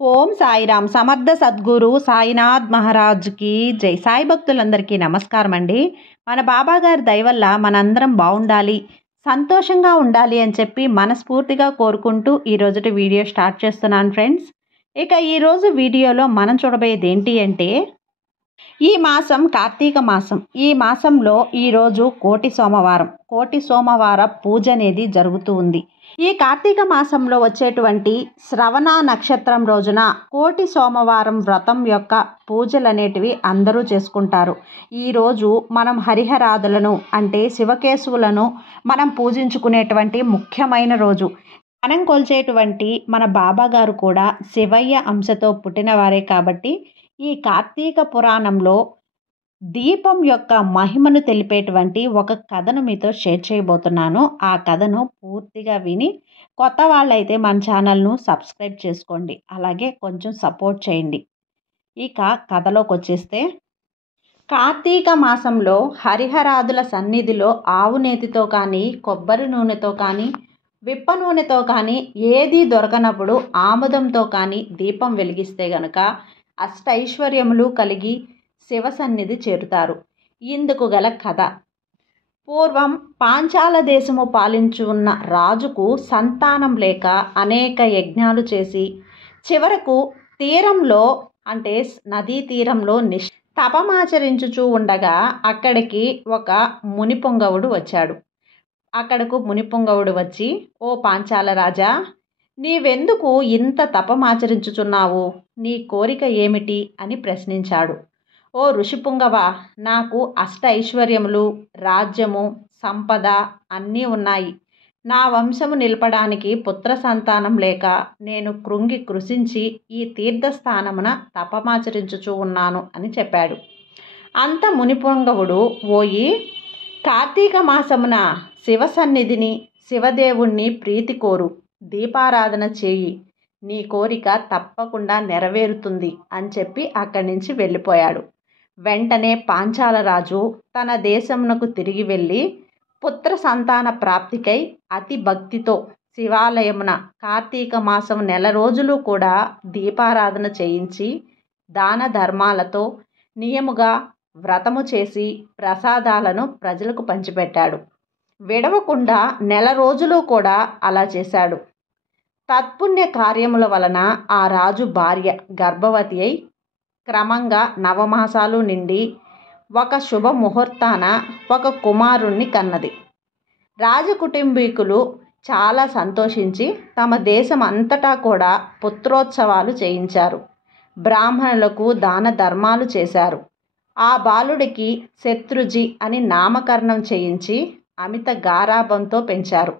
ఓం సాయిరామ్. సమర్థ సద్గురు సాయినాథ్ మహారాజ్కి జై. సాయి భక్తులందరికీ నమస్కారం అండి. మన బాబా గారి దయ వల్ల మనందరం బాగుండాలి, సంతోషంగా ఉండాలి అని చెప్పి మనస్ఫూర్తిగా కోరుకుంటూ ఈరోజు వీడియో స్టార్ట్ చేస్తున్నాను ఫ్రెండ్స్. ఇక ఈరోజు వీడియోలో మనం చూడబోయేది ఏంటి అంటే, ఈ మాసం కార్తీక మాసం. ఈ మాసంలో ఈరోజు కోటి సోమవార పూజ అనేది జరుగుతూ ఉంది. ఈ కార్తీక మాసంలో వచ్చేటువంటి శ్రవణ నక్షత్రం రోజున కోటి సోమవారం వ్రతం యొక్క పూజలు అనేటివి అందరూ చేసుకుంటారు. ఈరోజు మనం హరిహరాదులను అంటే శివకేశవులను మనం పూజించుకునేటువంటి ముఖ్యమైన రోజు. మనం కొలిచేటువంటి మన బాబా గారు కూడా శివయ్య అంశతో పుట్టినవారే కాబట్టి ఈ కార్తీక పురాణంలో దీపం యొక్క మహిమను తెలిపేటువంటి ఒక కథను మీతో షేర్ చేయబోతున్నాను. ఆ కథను పూర్తిగా విని కొత్త వాళ్ళైతే మన ఛానల్ను సబ్స్క్రైబ్ చేసుకోండి, అలాగే కొంచెం సపోర్ట్ చేయండి. ఇక కథలోకి వచ్చేస్తే, కార్తీక మాసంలో హరిహరాదుల సన్నిధిలో ఆవు నేతితో కానీ, కొబ్బరి నూనెతో కానీ, విప్ప నూనెతో కానీ ఏదీ దొరకనప్పుడు ఆముదంతో కానీ దీపం వెలిగిస్తే గనుక అష్టైశ్వర్యములు కలిగి శివ సన్నిధి చేరుతారు. ఇందుకు గల కథ. పూర్వం పాంచాల దేశము పాలించున్న రాజుకు సంతానం లేక అనేక యజ్ఞాలు చేసి చివరకు తీరంలో అంటే నదీ తీరంలో తపమాచరించుచూ ఉండగా అక్కడికి ఒక మునిపుంగవుడు వచ్చాడు. అక్కడకు మునిపుంగవుడు వచ్చి, ఓ పాంచాల రాజా, నీవెందుకు ఇంత తపమాచరించుచున్నావు? నీ కోరిక ఏమిటి అని ప్రశ్నించాడు. ఓ ఋషిపుంగవ, నాకు అష్ట ఐశ్వర్యములు, రాజ్యము, సంపద అన్నీ ఉన్నాయి. నా వంశము నిలపడానికి పుత్ర సంతానం లేక నేను కృషించి ఈ తీర్థస్థానమున తపమాచరించుచూ ఉన్నాను అని చెప్పాడు. అంత మునిపుంగవుడు, ఓయి, కార్తీక మాసమున శివ సన్నిధిని, శివదేవుణ్ణి ప్రీతి కోరు, దీపారాధన చేయి, నీ కోరిక తప్పకుండా నెరవేరుతుంది అని చెప్పి అక్కడి నుంచి వెళ్ళిపోయాడు. వెంటనే పాంచాలరాజు తన దేశమునకు తిరిగి వెళ్ళి పుత్ర సంతాన ప్రాప్తికై అతి భక్తితో శివాలయమున కార్తీక మాసం నెల రోజులు కూడా దీపారాధన చేయించి దాన ధర్మాలతో నియముగా వ్రతము చేసి ప్రసాదాలను ప్రజలకు పంచిపెట్టాడు. విడవకుండా నెల రోజులు కూడా అలా చేశాడు. తత్పుణ్య కార్యముల వలన ఆ రాజు భార్య గర్భవతి అయి క్రమంగా నవమాసాలు నిండి ఒక శుభ ముహూర్తాన ఒక కుమారుణ్ణి కన్నది. రాజకుటుంబీకులు చాలా సంతోషించి తమ దేశం అంతటా కూడా పుత్రోత్సవాలు చేయించారు. బ్రాహ్మణులకు దాన ధర్మాలు చేశారు. ఆ బాలుడికి శత్రుజి అని నామకరణం చేయించి అమిత గారాబంతో పెంచారు.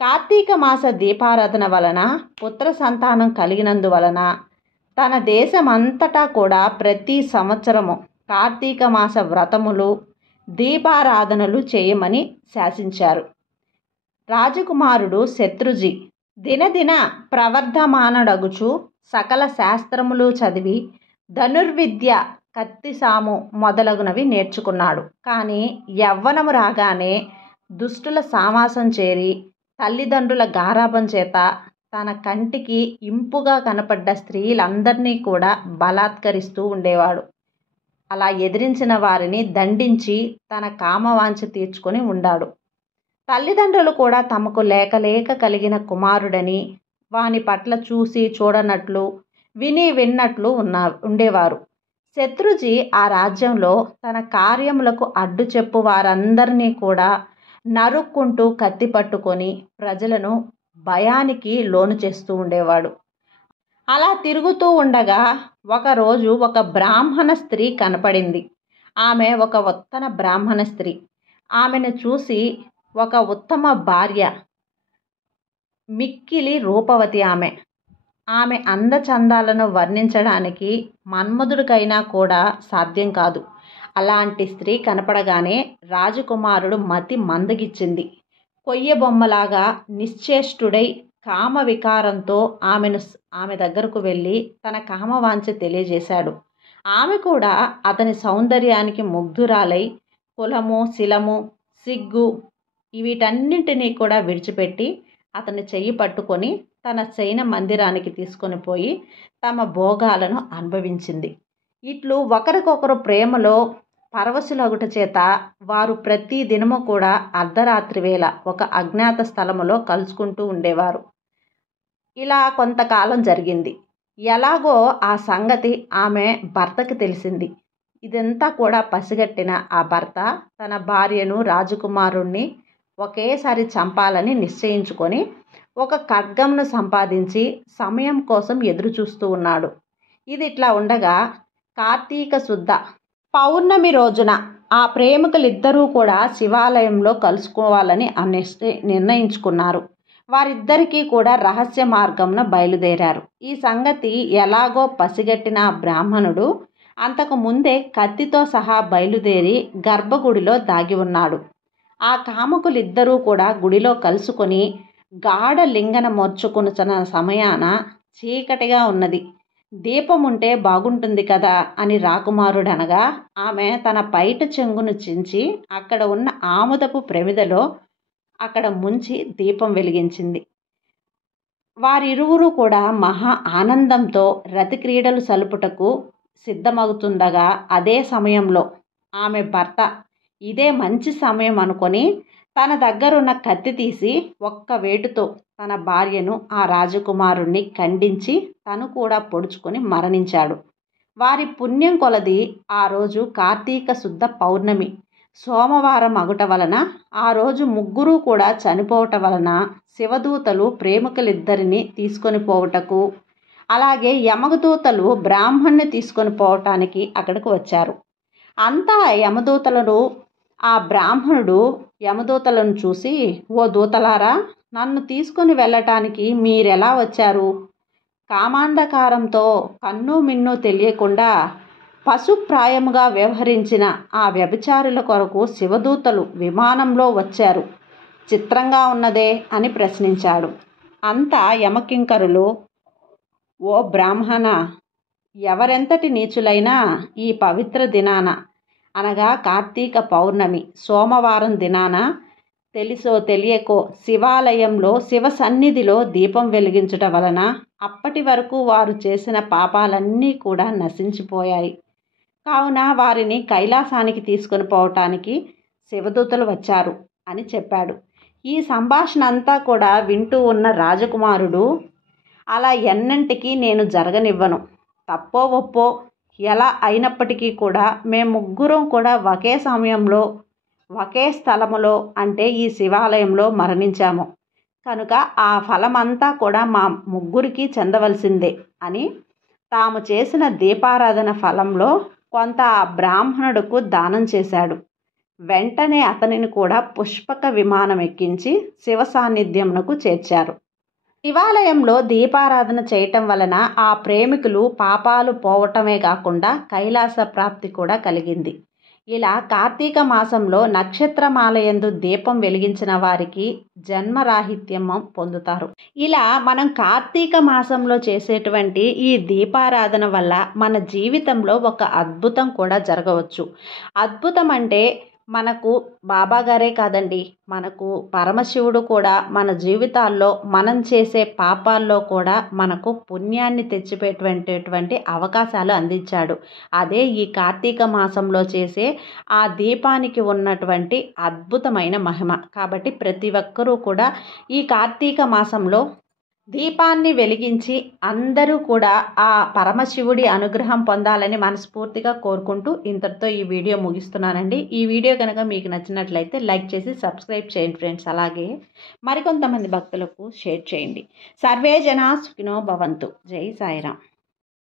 కార్తీక మాస దీపారాధన వలన పుత్ర సంతానం కలిగినందువలన తన దేశమంతటా కూడా ప్రతి సంవత్సరము కార్తీక మాస వ్రతములు, దీపారాధనలు చేయమని శాసించారు. రాజకుమారుడు శత్రుజి దినదిన ప్రవర్ధమానడగుచు సకల శాస్త్రములు చదివి ధనుర్విద్య, కత్తిసాము మొదలగునవి నేర్చుకున్నాడు. కానీ యవ్వనము రాగానే దుష్టుల సామాసం చేరి తల్లిదండ్రుల గారాబం చేత తన కంటికి ఇంపుగా కనపడ్డ స్త్రీలందరినీ కూడా బలాత్కరిస్తూ ఉండేవాడు. అలా ఎదిరించిన వారిని దండించి తన కామవాంఛ తీర్చుకొని ఉండాడు. తల్లిదండ్రులు కూడా తమకు లేక కలిగిన కుమారుడని వాని పట్ల చూసి చూడనట్లు, విని విన్నట్లు ఉండేవారు. శత్రుజి ఆ రాజ్యంలో తన కార్యములకు అడ్డు చెప్పు వారందరినీ కూడా నరుక్కుంటూ కత్తి పట్టుకొని ప్రజలను భయానికి లోను చేస్తూ ఉండేవాడు. అలా తిరుగుతూ ఉండగా ఒకరోజు ఒక బ్రాహ్మణ స్త్రీ కనపడింది. ఆమె ఒక ఉత్తమ బ్రాహ్మణ స్త్రీ. ఆమెను చూసి ఒక ఉత్తమ భార్య, మిక్కిలి రూపవతి ఆమె అందచందాలను వర్ణించడానికి మన్మధుడికైనా కూడా సాధ్యం కాదు. అలాంటి స్త్రీ కనపడగానే రాజకుమారుడు మతి మందగిచ్చింది. కొయ్య బొమ్మలాగా నిశ్చేష్టుడై కామ వికారంతో ఆమె దగ్గరకు వెళ్ళి తన కామవాంఛ తెలియజేశాడు. ఆమె కూడా అతని సౌందర్యానికి ముగ్ధురాలై కులము, శిలము, సిగ్గు వీటన్నింటినీ కూడా విడిచిపెట్టి అతని చెయ్యి పట్టుకొని తన శయన మందిరానికి తీసుకొని పోయి తమ భోగాలను అనుభవించింది. ఇట్లు ఒకరికొకరు ప్రేమలో పరవశులగుట చేత వారు ప్రతి దినము కూడా అర్ధరాత్రి వేళ ఒక అజ్ఞాత స్థలములో కలుసుకుంటూ ఉండేవారు. ఇలా కొంతకాలం జరిగింది. ఎలాగో ఆ సంగతి ఆమె భర్తకి తెలిసింది. ఇదంతా కూడా పసిగట్టిన ఆ భర్త తన భార్యను, రాజకుమారుణ్ణి ఒకేసారి చంపాలని నిశ్చయించుకొని ఒక ఖడ్గంను సంపాదించి సమయం కోసం ఎదురు చూస్తూ ఉన్నాడు. ఇది ఇట్లా ఉండగా కార్తీక శుద్ధ పౌర్ణమి రోజున ఆ ప్రేమికులిద్దరూ కూడా శివాలయంలో కలుసుకోవాలని నిర్ణయించుకున్నారు. వారిద్దరికీ కూడా రహస్య మార్గంన బయలుదేరారు. ఈ సంగతి ఎలాగో పసిగట్టిన ఆ బ్రాహ్మణుడు అంతకు ముందే కత్తితో సహా బయలుదేరి గర్భగుడిలో దాగి ఉన్నాడు. ఆ కాముకులిద్దరూ కూడా గుడిలో కలుసుకొని గాఢ లింగన మోర్చుకున్న సమయాన చీకటిగా ఉన్నది. దీపం ఉంటే బాగుంటుంది కదా అని రాకుమారుడు అనగా ఆమె తన పైట చెంగును చించి అక్కడ ఉన్న ఆముదపు ప్రమిదలో అక్కడ ముంచి దీపం వెలిగించింది. వారిరువురు కూడా మహా ఆనందంతో రతిక్రీడలు సలుపుటకు సిద్ధమవుతుండగా అదే సమయంలో ఆమె భర్త ఇదే మంచి సమయం అనుకొని తన దగ్గరున్న కత్తి తీసి ఒక్క వేటుతో తన భార్యను, ఆ రాజకుమారుణ్ణి ఖండించి తను కూడా పొడుచుకొని మరణించాడు. వారి పుణ్యం కొలది ఆ రోజు కార్తీక శుద్ధ పౌర్ణమి సోమవారం అగుట వలన ఆ రోజు ముగ్గురు కూడా చనిపోవటం వలన శివదూతలు ప్రేమికులిద్దరిని తీసుకొని పోవటకు, అలాగే యమదూతలు బ్రాహ్మణ్ణి తీసుకొని పోవటానికి అక్కడికి వచ్చారు. అంతా యమదూతలను ఆ బ్రాహ్మణుడు యమదూతలను చూసి, ఓ దూతలారా, నన్ను తీసుకొని వెళ్ళటానికి మీరెలా వచ్చారు? కామాంధకారంతో కన్ను మిన్ను తెలియకుండా పశుప్రాయముగా వ్యవహరించిన ఆ వ్యభిచారుల కొరకు శివదూతలు విమానంలో వచ్చారు. చిత్రంగా ఉన్నదే అని ప్రశ్నించాడు. అంతా యమకింకరులు, ఓ బ్రాహ్మణ, ఎవరెంతటి నీచులైనా ఈ పవిత్ర దినాన అనగా కార్తీక పౌర్ణమి సోమవారం దినాన తెలిసో తెలియకో శివాలయంలో శివ సన్నిధిలో దీపం వెలిగించటం వలన అప్పటి వరకు వారు చేసిన పాపాలన్నీ కూడా నశించిపోయాయి. కావున వారిని కైలాసానికి తీసుకొని పోవటానికి శివదూతలు వచ్చారు అని చెప్పాడు. ఈ సంభాషణ అంతా కూడా వింటూ ఉన్న రాజకుమారుడు, అలా ఎన్నంటికీ నేను జరగనివ్వను. తప్పో ఒప్పో ఎలా అయినప్పటికీ కూడా మేము ముగ్గురం కూడా ఒకే సమయంలో ఒకే స్థలములో అంటే ఈ శివాలయంలో మరణించాము కనుక ఆ ఫలమంతా కూడా మా ముగ్గురికి చెందవలసిందే అని తాము చేసిన దీపారాధన ఫలంలో కొంత ఆ బ్రాహ్మణుడుకు దానం చేశాడు. వెంటనే అతనిని కూడా పుష్పక విమానం ఎక్కించి శివ సాన్నిధ్యమునకు చేర్చారు. శివాలయంలో దీపారాధన చేయటం వలన ఆ ప్రేమికులు పాపాలు పోవటమే కాకుండా కైలాస ప్రాప్తి కూడా కలిగింది. ఇలా కార్తీక మాసంలో నక్షత్రమాలయందు దీపం వెలిగించిన వారికి జన్మరాహిత్యం పొందుతారు. ఇలా మనం కార్తీక మాసంలో చేసేటువంటి ఈ దీపారాధన వల్ల మన జీవితంలో ఒక అద్భుతం కూడా జరగవచ్చు. అద్భుతం అంటే మనకు బాబాగారే కాదండి, మనకు పరమశివుడు కూడా మన జీవితాల్లో మనం చేసే పాపాల్లో కూడా మనకు పుణ్యాన్ని తెచ్చిపెట్టేటువంటి అవకాశాలు అందించాడు. అదే ఈ కార్తీక మాసంలో చేసే ఆ దీపానికి ఉన్నటువంటి అద్భుతమైన మహిమ. కాబట్టి ప్రతి ఒక్కరూ కూడా ఈ కార్తీక మాసంలో దీపాన్ని వెలిగించి అందరూ కూడా ఆ పరమశివుడి అనుగ్రహం పొందాలని మనస్ఫూర్తిగా కోరుకుంటూ ఇంతటితో ఈ వీడియో ముగిస్తున్నానండి. ఈ వీడియో కనుక మీకు నచ్చినట్లయితే లైక్ చేసి సబ్స్క్రైబ్ చేయండి ఫ్రెండ్స్. అలాగే మరికొంతమంది భక్తులకు షేర్ చేయండి. సర్వే జనా సుఖినో భవంతు. జై సాయిరాం.